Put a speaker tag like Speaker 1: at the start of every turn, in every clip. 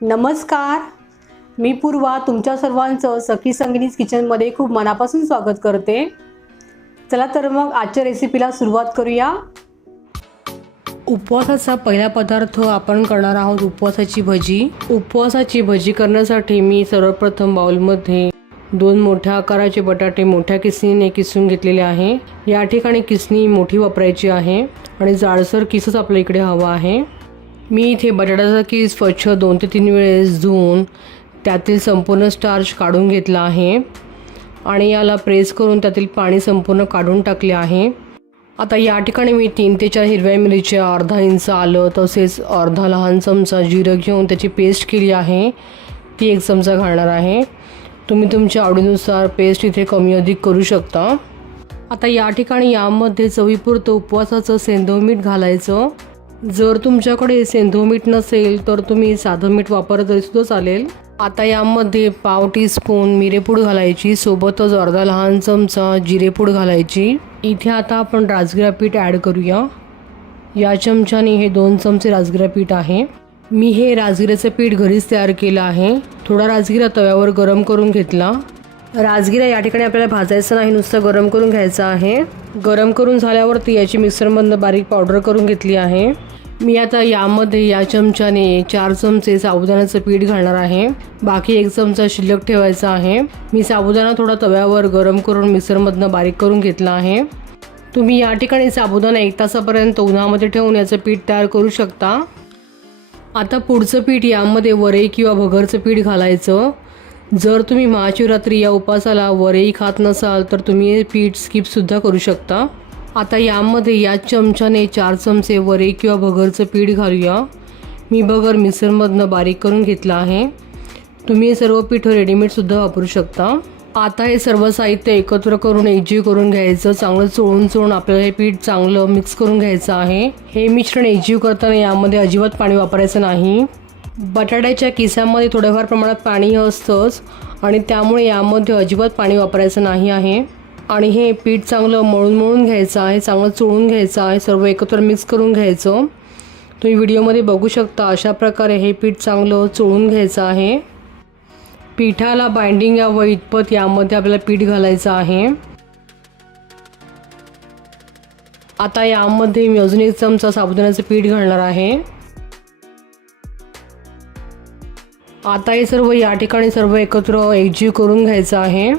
Speaker 1: नमस्कार. मी पूर्वा तुमच्या सर्वांचं सखी संगिनीज किचनमध्ये खूप मनापासून स्वागत करते. चला तर मग आजच्या रेसिपीला सुरुवात करूया. उपवासाचा पहिला पदार्थ आपण करणार आहोत उपवासाची भजी. उपवासाची भजी करण्यासाठी मी सर्वप्रथम बाउलमध्ये दोन मोठ्या आकाराचे बटाटे मोठ्या किसणीने किसून घेतलेले आहे. या ठिकाणी किसणी मोठी वापरायची आहे आणि जाडसर किसच आपल्या इकडे हवा आहे. मी इथे बटाट्याचा किस स्वच्छ दोन ते तीन वेळेस धुवून त्यातील संपूर्ण स्टार्च काढून घेतला आहे. आणि याला प्रेस करून त्यातील पाणी संपूर्ण काढून टाकले आहे. आता या ठिकाणी मी तीन ते चार हिरव्या मिरच्या अर्धा इंच आलं तसेच अर्धा लहान चमचा जिरं घेऊन त्याची पेस्ट केली आहे. ती एक चमचा घालणार आहे. तुम्ही तुमच्या आवडीनुसार पेस्ट इथे कमी अधिक करू शकता. आता या ठिकाणी यामध्ये चवीपुरतं उपवासाचं सेंधव मीठ घालायचं. जर तुमच्याकडे सेंधव मीठ नसेल तर तुम्ही साधं मीठ वापरत तरी सुद्धा चालेल. आता यामध्ये पाव टीस्पून मिरेपूड घालायची सोबतच अर्धा लहान चमचा जिरेपूड घालायची. इथे आता आपण राजगिरा पीठ ॲड करूया. या चमच्याने हे दोन चमचे राजगिरा पीठ आहे. मी हे राजगिऱ्याचं पीठ घरीच तयार केलं आहे. थोडा राजगिरा तव्यावर गरम करून घेतला. राजगिरा या ठिकाणी आपल्याला भाजायचं नाही नुसतं गरम करून घ्यायचं आहे. गरम करून झाल्यावरती याची मिक्सरमधनं बारीक पावडर करून घेतली आहे. मी आता यामध्ये या चमच्याने चार चमचे साबुदाण्याचं पीठ घालणार आहे. बाकी एक चमचा शिल्लक ठेवायचा आहे. मी साबुदाणा थोडा तव्यावर गरम करून मिक्सरमधनं बारीक करून घेतला आहे. तुम्ही या ठिकाणी साबुदाणा एक तासापर्यंत उन्हामध्ये ठेवून याचं पीठ तयार करू शकता. आता पुढचं पीठ यामध्ये वरई किंवा भगरचं पीठ घालायचं. जर तुम्ही महाशिवरात्री या उपासाला वरई खात नसाल तर तुम्ही हे पीठ स्किपसुद्धा करू शकता. आता यामध्ये या चमच्याने चार चमचे वरे किंवा भगरचं पीठ घालूया. मी भगर मिक्सरमधनं बारीक करून घेतलं आहे. तुम्ही हे सर्व पीठ रेडीमेडसुद्धा वापरू शकता. आता हे सर्व साहित्य एकत्र करून एकजीव करून घ्यायचं. चांगलं चोळून चोळून आपल्याला हे पीठ चांगलं मिक्स करून घ्यायचं आहे. हे मिश्रण एकजीव करताना यामध्ये अजिबात पाणी वापरायचं नाही. बटाट्याच्या किसामध्ये थोड्याफार प्रमाणात पाणी असतंच आणि त्यामुळे यामध्ये अजिबात पाणी वापरायचं नाही आहे. आणि हे पीठ चांगलं मळून मळून घ्यायचं आहे चांगलं चोळून घ्यायचं आहे सर्व एकत्र मिक्स करून घ्यायचं. तुम्ही व्हिडिओमध्ये बघू शकता अशा प्रकारे हे पीठ चांगलं चोळून घ्यायचं आहे. पिठाला बाइंडिंग यावं इतपत यामध्ये आपल्याला पीठ घालायचं आहे. आता यामध्ये मी अजून एक चमचा साबुदाण्याचं पीठ घालणार आहे. आता हे सर्व या ठिकाणी सर्व एकत्र एकजीव करून घ्यायचं आहे.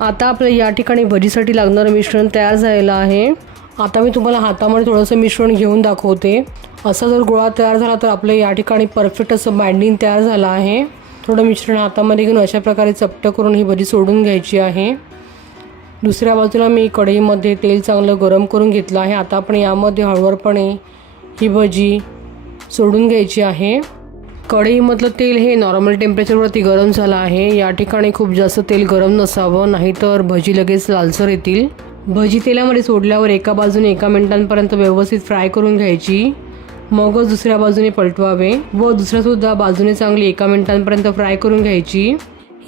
Speaker 1: आता आपलं या ठिकाणी भजीसाठी लागणारं मिश्रण तयार झालेलं आहे. आता मी तुम्हाला हातामध्ये थोडंसं मिश्रण घेऊन दाखवते. असा जर गोळा तयार झाला तर आपलं या ठिकाणी परफेक्ट असं बाइंडिंग तयार झालं आहे. थोडं मिश्रण हातामध्ये घेऊन अशा प्रकारे चपटं करून ही भजी सोडून घ्यायची आहे. दुसऱ्या बाजूला मी कढईमध्ये तेल चांगलं गरम करून घेतलं आहे. आता आपण यामध्ये हळूवारपणे ही भजी सोडून घ्यायची आहे. कढईमधलं तेल हे नॉर्मल टेम्परेचरवरती गरम झालं आहे. या ठिकाणी खूप जास्त तेल गरम नसावं नाहीतर भजी लगेच लालसर येतील. भजी तेलामध्ये सोडल्यावर एका बाजूने एका मिनिटांपर्यंत व्यवस्थित फ्राय करून घ्यायची. मगच दुसऱ्या बाजूने पलटवावे व दुसऱ्यासुद्धा बाजूने चांगली एका मिनिटांपर्यंत फ्राय करून घ्यायची.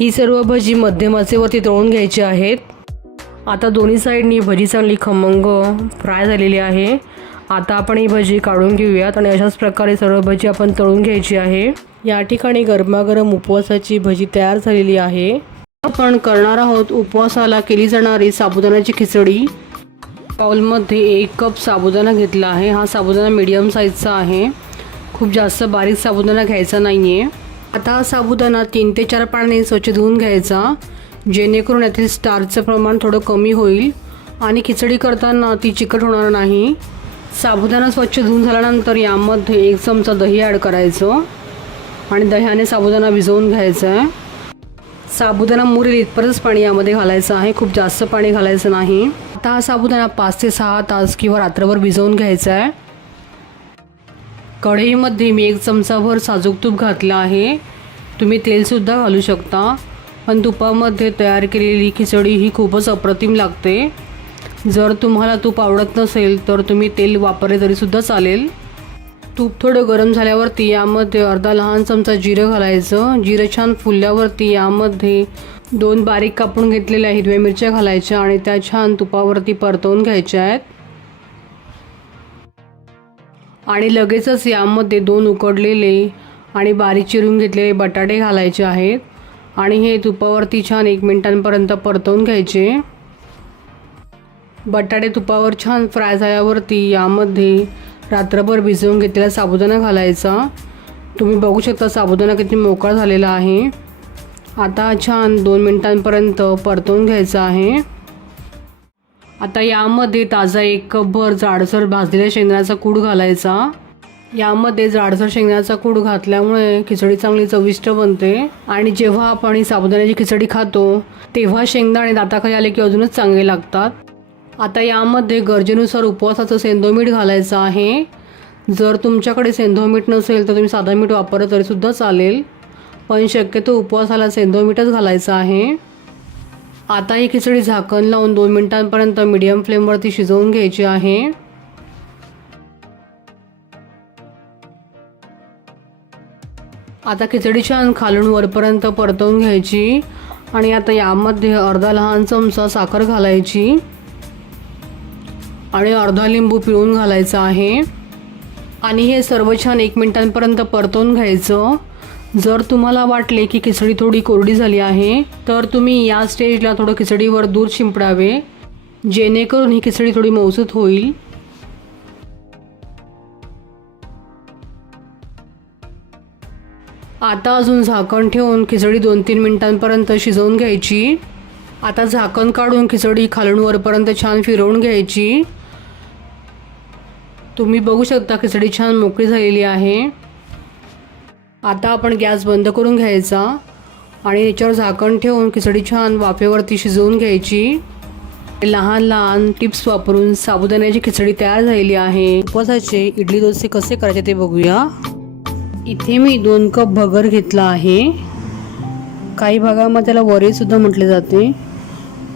Speaker 1: ही सर्व भजी मध्यमाचेवरती तळून घ्यायची आहेत. आता दोन्ही साईडनी भजी चांगली खमंग फ्राय झालेली आहे. आता आपण ही भजी काढून घेऊयात आणि अशाच प्रकारे सर्व भजी आपण तळून घ्यायची आहे. या ठिकाणी गरमागरम उपवासाची भजी तयार झालेली आहे. आपण करणार आहोत उपवासाला केली जाणारी साबुदाण्याची खिचडी. बाउलमध्ये एक कप साबुदाणा घेतला आहे. हा साबुदाणा मीडियम साईजचा आहे. खूप जास्त बारीक साबुदाणा घ्यायचा नाही आहे आता हा साबुदाणा तीन ते चार पाण्याने स्वच्छ धुवून घ्यायचा जेणेकरून यातील स्टार्चचं प्रमाण थोडं कमी होईल आणि खिचडी करताना ती चिकट होणार नाही. साबुदाणा स्वच्छ धुवून झाल्यानंतर यामध्ये एक चमचा दही ॲड करायचं. आणि दह्याने साबुदाणा भिजवून घ्यायचा आहे. साबुदाणा मुरेल इथपर्यंतच पाणी यामध्ये घालायचं आहे. खूप जास्त पाणी घालायचं नाही. आता हा साबुदाणा पाच ते सहा तास किंवा रात्रभर भिजवून घ्यायचा आहे. कढईमध्ये मी एक चमचाभर साजूक तूप घातलं आहे. तुम्ही तेलसुद्धा घालू शकता. पण तुपामध्ये तयार केलेली खिचडी ही खूपच अप्रतिम लागते. जर तुम्हाला तूप आवडत नसेल तर तुम्ही तेल वापरले तरीसुद्धा चालेल. तूप थोडं गरम झाल्यावरती यामध्ये अर्धा लहान चमचा जिरं घालायचं. जिरं छान फुलल्यावरती यामध्ये दोन बारीक कापून घेतलेल्या हिरव्या मिरच्या घालायच्या आणि त्या छान तुपावरती परतवून घ्यायच्या आहेत. आणि लगेचच यामध्ये दोन उकडलेले आणि बारीक चिरून घेतलेले बटाटे घालायचे आहेत. आणि हे तुपावरती छान एक मिनिटांपर्यंत परतवून घ्यायचे. बटाटे तुपावर छान फ्राय झाल्यावरती यामध्ये रात्रभर भिजवून घेतलेला साबुदाणा घालायचा. तुम्ही बघू शकता साबुदाणा किती मोकळा झालेला आहे. आता छान दोन मिनटांपर्यंत परतवून घ्यायचं आहे. आता यामध्ये ताजा एक कपभर जाडसर भाजलेल्या शेंगदाण्याचा कूड घालायचा. यामध्ये जाडसर शेंगदाण्याचा कूड घातल्यामुळे खिचडी चांगली चविष्ट बनते. आणि जेव्हा आपण ही साबुदाण्याची खिचडी खातो तेव्हा शेंगदाणे दाताखाली आले की अजूनच चांगले लागतात. आता यामध्ये गरजेनुसार उपवासाचं सेंधोमीठ घालायचं आहे. जर तुमच्याकडे सेंदो मीठ नसेल तर तुम्ही साधा मीठ वापरलं तरीसुद्धा चालेल. पण शक्यतो उपवासाला सेंदो मीठच घालायचं आहे. आता ही खिचडी झाकण लावून दोन मिनिटांपर्यंत मीडियम फ्लेमवरती शिजवून घ्यायची आहे. आता खिचडी छान खालून वरपर्यंत परतवून घ्यायची आणि आता यामध्ये अर्धा लहान चमचा साखर घालायची. आणि अर्धा लिंबू पिळून घालायचा आहे. आणि हे सर्व छान एक मिनिटांपर्यंत परतवून घ्यायचं. जर तुम्हाला वाटले की खिचडी थोडी कोरडी झाली आहे तर तुम्ही या स्टेजला थोडं खिचडीवर दूध शिंपडावे. जेणेकरून ही खिचडी थोडी मौसूत होईल. आता अजून झाकण ठेवून खिचडी दोन तीन मिनिटांपर्यंत शिजवून घ्यायची. आता झाकण काढून खिचडी खालून वरपर्यंत छान फिरवून घ्यायची. तुम्ही बघू शकता खिचडी छान मोकळी झालेली आहे. आता आपण गॅस बंद करून घ्यायचा आणि याच्यावर झाकण ठेवून खिचडी छान वाफेवरती शिजवून घ्यायची. लहान लहान टिप्स वापरून साबुदाण्याची खिचडी तयार झालेली आहे. उपवासाचे इडली डोसे कसे करायचे ते बघूया. इथे मी दोन कप भगर घेतला आहे. काही भागामध्ये त्याला वरेसुद्धा म्हटले जाते.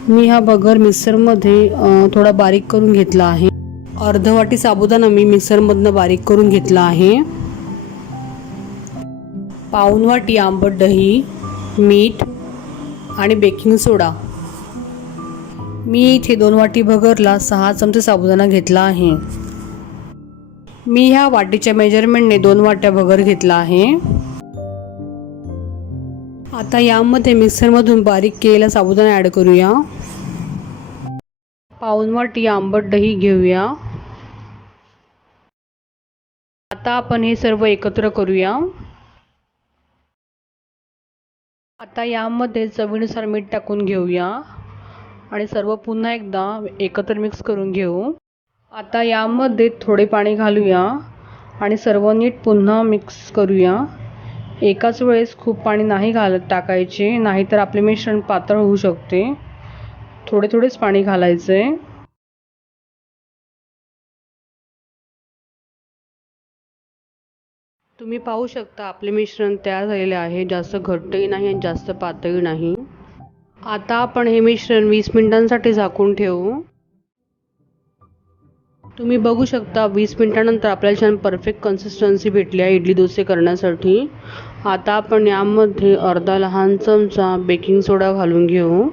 Speaker 1: मी हा भगर मिक्सरमध्ये थोडा बारीक करून घेतला आहे. अर्धवाटी साबुदाणा मी मिक्सरमधनं बारीक करून घेतला आहे. पाऊन वाटी आंबट दही मीठ आणि बेकिंग सोडा. मी इथे दोन वाटी भगरला सहा चमचे साबुदाणा घेतला आहे. मी ह्या वाटीच्या मेजरमेंटने दोन वाट्या भगर घेतला आहे. आता यामध्ये मिक्सरमधून बारीक केलेला साबुदाणा ॲड करूया. पाऊन वाटी आंबट दही घेऊया. आता आपण हे सर्व एकत्र करूया. आता यामध्ये चवीनुसार मीठ टाकून घेऊया. आणि सर्व पुन्हा एकदा एकत्र मिक्स करून घेऊ. आता यामध्ये थोडे पाणी घालूया. आणि सर्व नीट पुन्हा मिक्स करूया. एकाच वेळेस खूप पाणी नाही घालत टाकायचे नाहीतर आपले मिश्रण पातळ होऊ शकते. थोडे थोडेच पाणी घालायचं. तुम्ही पाहू शकता आपले मिश्रण तयार झालेले आहे. जास्त घट्टही नाही आणि जास्त पातळी नाही. आता आपण हे मिश्रण वीस मिनिटांसाठी झाकून ठेवू. तुम्ही बघू शकता वीस मिनिटानंतर आपल्याला छान परफेक्ट कन्सिस्टन्सी भेटली आहे इडली डोसे करण्यासाठी. आता आपण यामध्ये अर्धा लहान चमचा बेकिंग सोडा घालून घेऊ.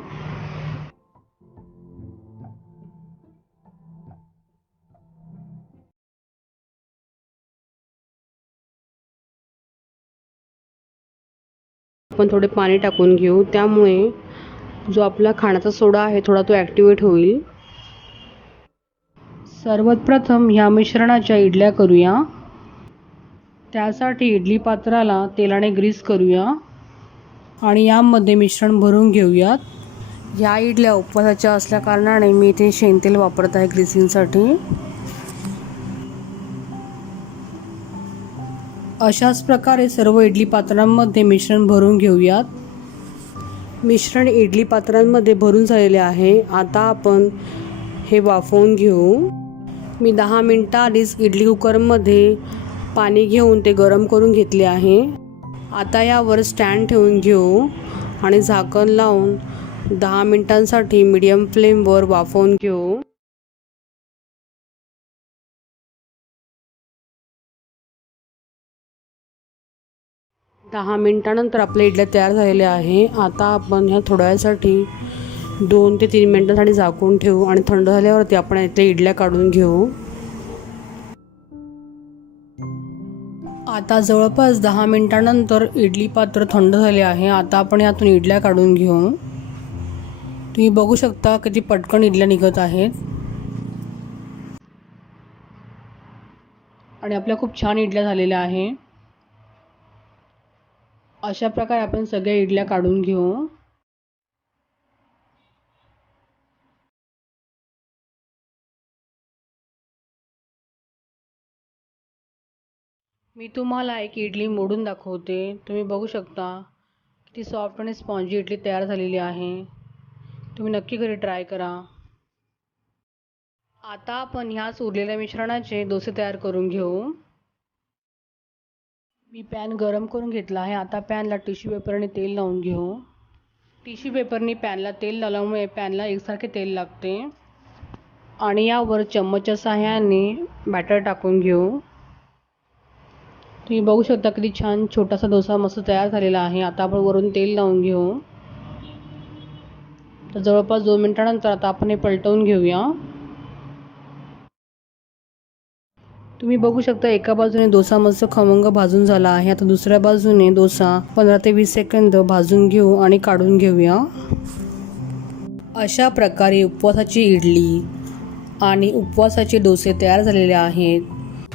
Speaker 1: आपण थोडे पाणी टाकून घेऊ. त्यामुळे जो आपला खाण्याचा सोडा आहे थोडा तो ॲक्टिवेट होईल. सर्वात प्रथम ह्या मिश्रणाच्या इडल्या करूया. त्यासाठी इडली पात्राला तेलाने ग्रीस करूया आणि यामध्ये मिश्रण भरून घेऊयात. या इडल्या उपवासाच्या असल्याकारणाने मी इथे शेंगतेल वापरत आहे ग्रीसिंगसाठी. अशाच प्रकारे सर्व इडली पात्रांमध्ये मिश्रण भरून घेऊयात. मिश्रण इडली पात्रांमध्ये भरून झालेले आहे. आता आपण हे वाफवून घेऊ. मी दहा मिनटं आधीच इडली कुकरमध्ये पाणी घेऊन ते गरम करून घेतले आहे. आता यावर स्टँड ठेवून घेऊ आणि झाकण लावून दहा मिनटांसाठी मीडियम फ्लेमवर वाफवून घेऊ. दहा मिनटानंतर आपल्या इडल्या तयार झालेल्या आहे. आता आपण ह्या थोड्या वेळासाठी दोन ते तीन मिनटासाठी झाकून ठेवू आणि थंड झाल्यावरती आपण इथल्या इडल्या काढून घेऊ. आता जवळपास दहा मिनटानंतर इडली पात्र थंड झाले आहे. आता आपण यातून इडल्या काढून घेऊ. तुम्ही बघू शकता किती पटकन इडल्या निघत आहेत. आणि आपल्या खूप छान इडल्या झालेल्या आहे. अशा प्रकारे आपण सगळ्या इडल्या काढून घेऊ. मी तुम्हाला एक इडली मोडून दाखवते. तुम्ही बघू शकता किती सॉफ्ट आणि स्पॉन्जी इडली तयार झालेली आहे. तुम्ही नक्की घरी ट्राय करा. आता आपण ह्याच उरलेल्या मिश्रणाचे डोसे तयार करून घेऊ. मी पॅन गरम करून घेतला आहे. आता पॅनला टिश्यू पेपरने तेल लावून घेऊ. टिश्यू पेपरने पॅनला तेल लावल्यामुळे पॅनला एकसारखे तेल लागते. आणि यावर चम्मचच्या सहाय्याने बॅटर टाकून घेऊ. तुम्ही बघू शकता किती छान छोटासा डोसा मस्त तयार झालेला आहे. आता आपण वरून तेल लावून घेऊ. तर जवळपास दोन मिनटानंतर आता आपण हे पलटवून घेऊया. तुम्ही बघू शकता एका बाजूने डोसा मस्त खमंग भाजून झाला आहे. आता दुसऱ्या बाजूने डोसा पंधरा ते वीस सेकंद भाजून घेऊ आणि काढून घेऊया. अशा प्रकारे उपवासाची इडली आणि उपवासाचे डोसे तयार झालेले आहेत.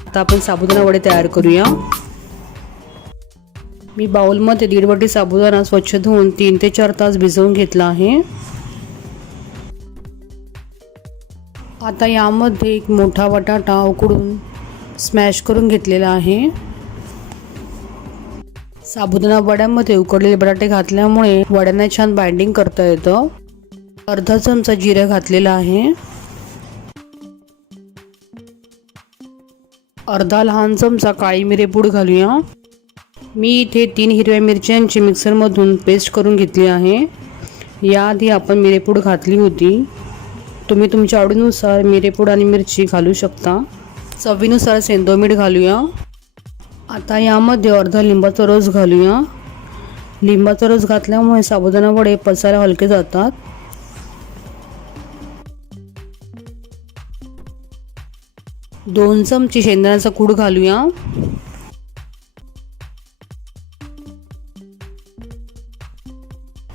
Speaker 1: आता आपण साबुदाणा वडे तयार करूया. मी बाउलमध्ये दीड वाटी साबुदाणा स्वच्छ धुवून तीन ते चार तास भिजवून घेतला आहे. आता यामध्ये एक मोठा बटाटा उकडून स्मॅश करून घेतलेला आहे. साबुदाणा वड्यामध्ये उकडलेले बटाटे घातल्यामुळे वड्यांना छान बाइंडिंग करता येतं. अर्धा चमचा जिरा घातलेला आहे. अर्धा लहान चमचा काळी मिरेपूड घालूया. मी इथे तीन हिरव्या मिरच्यांची मिक्सरमधून पेस्ट करून घेतली आहे. याआधी आपण मिरेपूड घातली होती. तुम्ही तुमच्या आवडीनुसार मिरेपूड आणि मिरची घालू शकता. चवीनुसार सेंदो मीठ घालूया. आता यामध्ये अर्धा लिंबाचा रस घालूया. लिंबाचा रस घातल्यामुळे साबुदाणा वडे पचायला हलके जातात. दोन चमचे शेंदाण्याचा कूड घालूया.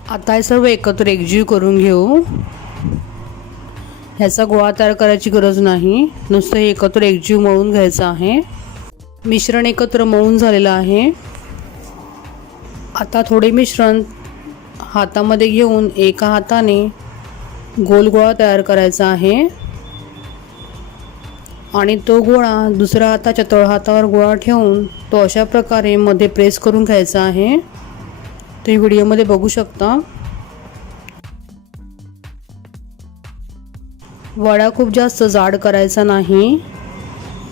Speaker 1: आता हे सर्व एकत्र एकजीव करून घेऊ. ह्याचा गोळा तयार करायची गरज नाही. नुसतं हे एकत्र एकजीव मळून घ्यायचं आहे. मिश्रण एकत्र मळून झालेलं आहे. आता थोडे मिश्रण हातामध्ये घेऊन एका हाताने गोल गोळा तयार करायचा आहे. आणि तो गोळा दुसऱ्या हाताच्या तळहातावर गोळा ठेवून तो अशा प्रकारे मध्ये प्रेस करून घ्यायचा आहे. तुम्ही व्हिडिओमध्ये बघू शकता. वडा खूप जास्त जाड करायचा नाही.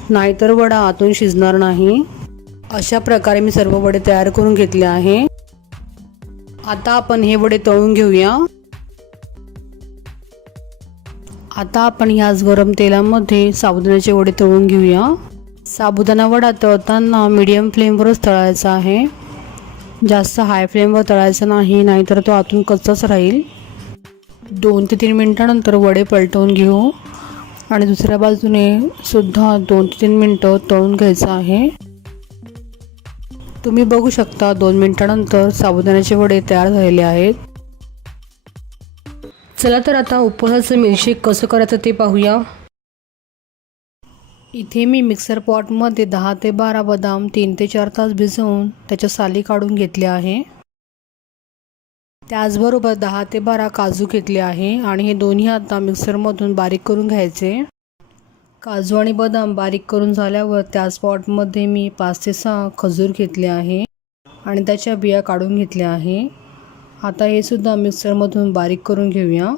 Speaker 1: नाहीतर वडा आतून शिजणार नाही. अशा प्रकारे मी सर्व वडे तयार करून घेतले आहे. आता आपण हे वडे तळून घेऊया. आता आपण ह्याच गरम तेलामध्ये साबुदाण्याचे वडे तळून घेऊया. साबुदाणा वडा तळताना मीडियम फ्लेमवरच तळायचा आहे. जास्त हाय फ्लेमवर तळायचा नाही नाहीतर तो आतून कच्चाच राहील. दोन ते तीन मिनटानंतर वडे पलटवून घेऊ. आणि दुसऱ्या बाजूने सुद्धा दोन ते तीन मिनटं तळून घ्यायचं आहे. तुम्ही बघू शकता दोन मिनटानंतर साबुदाण्याचे वडे तयार झालेले आहेत. चला तर आता उपवासाचं मिल्कशेक कसं करायचं ते पाहूया. इथे मी मिक्सर पॉटमध्ये दहा ते बारा बदाम तीन ते चार तास भिजवून त्याच्या साली काढून घेतल्या आहे. त्याचबरोबर दहा ते बारा काजू घेतले आहे आणि हे दोन्ही आता मिक्सरमधून बारीक करून घ्यायचे. काजू आणि बदाम बारीक करून झाल्यावर त्याच पॉटमध्ये मी पाच ते सहा खजूर घेतले आहे आणि त्याच्या बिया काढून घेतल्या आहे. आता हे सुद्धा मिक्सरमधून बारीक करून घेऊया.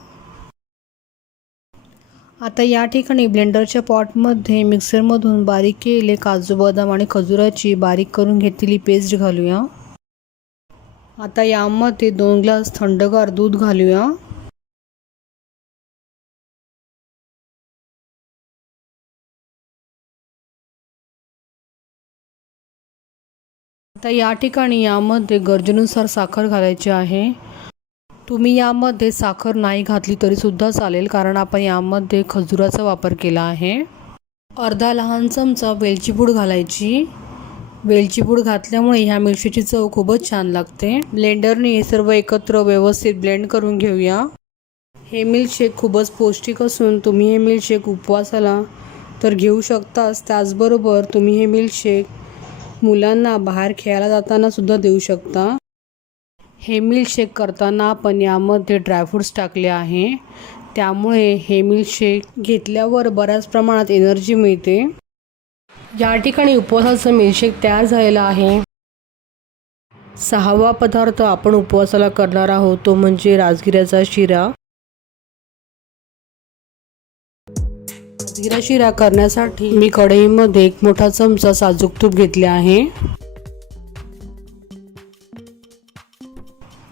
Speaker 1: आता या ठिकाणी ब्लेंडरच्या पॉटमध्ये मिक्सरमधून बारीक केलेले काजू बदाम आणि खजुराची बारीक करून घेतलेली पेस्ट घालूया. आता यामध्ये दोन ग्लास थंडगार दूध घालूया. आता या ठिकाणी यामध्ये गरजेनुसार साखर घालायची आहे. तुम्ही यामध्ये साखर नाही घातली तरी सुद्धा चालेल कारण आपण यामध्ये खजुराचा वापर केला आहे. अर्धा लहान चमचा वेलची पूड घालायची. वेलची पूड घातल्यामुळे ह्या मिरचीची चव खूपच छान लागते. ब्लेंडरने हे सर्व एकत्र व्यवस्थित ब्लेंड करून घेऊया. हे मिल्कशेक खूपच पौष्टिक असून तुम्ही हे मिल्कशेक उपवासाला तर घेऊ शकताच त्याचबरोबर तुम्ही हे मिल्कशेक मुलांना बाहेर खेळायला जाताना सुद्धा देऊ शकता. हे मिल्कशेक करताना आपण यामध्ये ड्रायफ्रूट्स टाकले आहे. त्यामुळे हे मिल्कशेक घेतल्यावर बऱ्याच प्रमाणात एनर्जी मिळते. या ठिकाणी उपवासाचं मिल्कशेक तयार झालेला आहे. सहावा पदार्थ आपण उपवासाला करणार आहोत तो म्हणजे राजगिऱ्याचा शिरा. राजगिरा शिरा करण्यासाठी मी कढईमध्ये एक मोठा चमचा साजूक तूप घेतले आहे.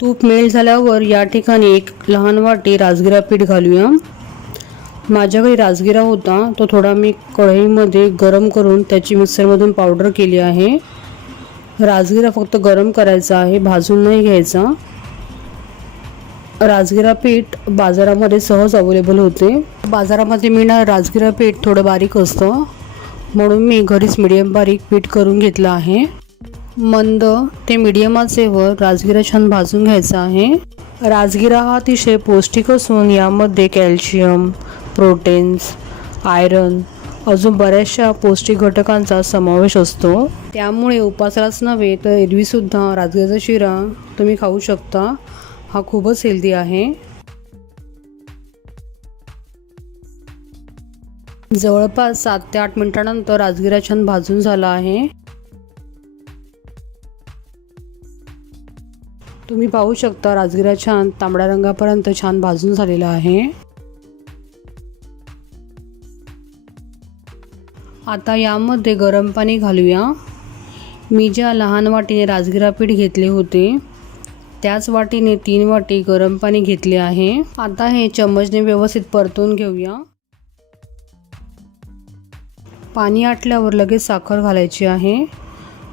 Speaker 1: तूप मेल्ट झाल्यावर या ठिकाणी एक लहान वाटी राजगिरा पीठ घालूया. माझ्याकडे राजगिरा होता. तो थोडा मी कढईमध्ये गरम करून त्याची मिक्सरमधून पावडर केली आहे. राजगिरा फक्त गरम करायचा आहे भाजून नाही घ्यायचा. राजगिरा पीठ बाजारामध्ये सहज अवेलेबल होते. बाजारामध्ये मिळणारं राजगिरा पीठ थोडं बारीक असतं. म्हणून मी घरीच मिडियम बारीक पीठ करून घेतलं आहे. मंद ते मिडियम आचेवर राजगिरा छान भाजून घ्यायचा आहे. राजगिरा हा अतिशय पौष्टिक असून यामध्ये कॅल्शियम प्रोटीन्स आयरन अजून बऱ्याचशा पौष्टिक घटकांचा समावेश असतो. त्यामुळे उपासालाच नव्हे तर एरवीसुद्धा राजगिराचा शिरा तुम्ही खाऊ शकता. हा खूपच हेल्दी आहे. जवळपास सात ते आठ मिनिटानंतर राजगिरा छान भाजून झाला आहे. तुम्ही पाहू शकता राजगिरा छान तांबड्या रंगापर्यंत छान भाजून झालेला आहे. आता यामध्ये गरम पाणी घालूया. मी ज्या लहान वाटीने राजगिरा पीठ घेतले होते त्याच वाटीने तीन वाटी गरम पाणी घेतले आहे. आता हे चम्मचने व्यवस्थित परतून घेऊया. पाणी आटल्यावर लगेच साखर घालायची आहे.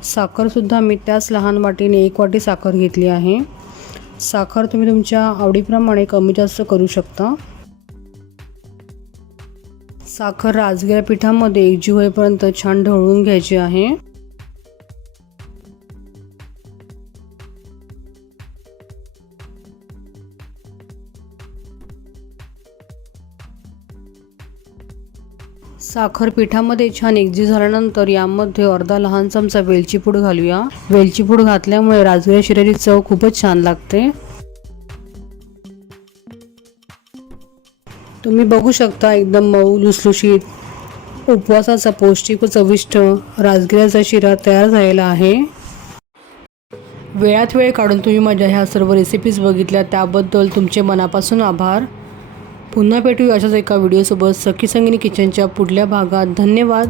Speaker 1: साखरसुद्धा मी त्याच लहान वाटीने एक वाटी साखर घेतली आहे. साखर तुम्ही तुमच्या आवडीप्रमाणे कमी जास्त करू शकता. साखर राजगिरा पिठामध्ये एकजीव होईपर्यंत छान ढवळून घ्यायची आहे. साखर पिठामध्ये छान एकजीव झाल्यानंतर यामध्ये अर्धा लहान चमचा वेलची पूड घालूया. वेलची पूड घातल्यामुळे राजगिरा शिऱ्याची चव खूपच छान लागते. तुम्ही बघू शकता एकदम मऊ लुसलुशीत. उपवासाचा पौष्टिक व चविष्ट राजगिऱ्याचा शिरा तयार झालेला आहे. वेळात वेळ काढून तुम्ही माझ्या ह्या सर्व रेसिपीज बघितल्या त्याबद्दल तुमचे मनापासून आभार. पुन्हा भेटूया अशाच एका व्हिडिओसोबत सखी संगिनी किचनच्या पुढल्या भागात. धन्यवाद.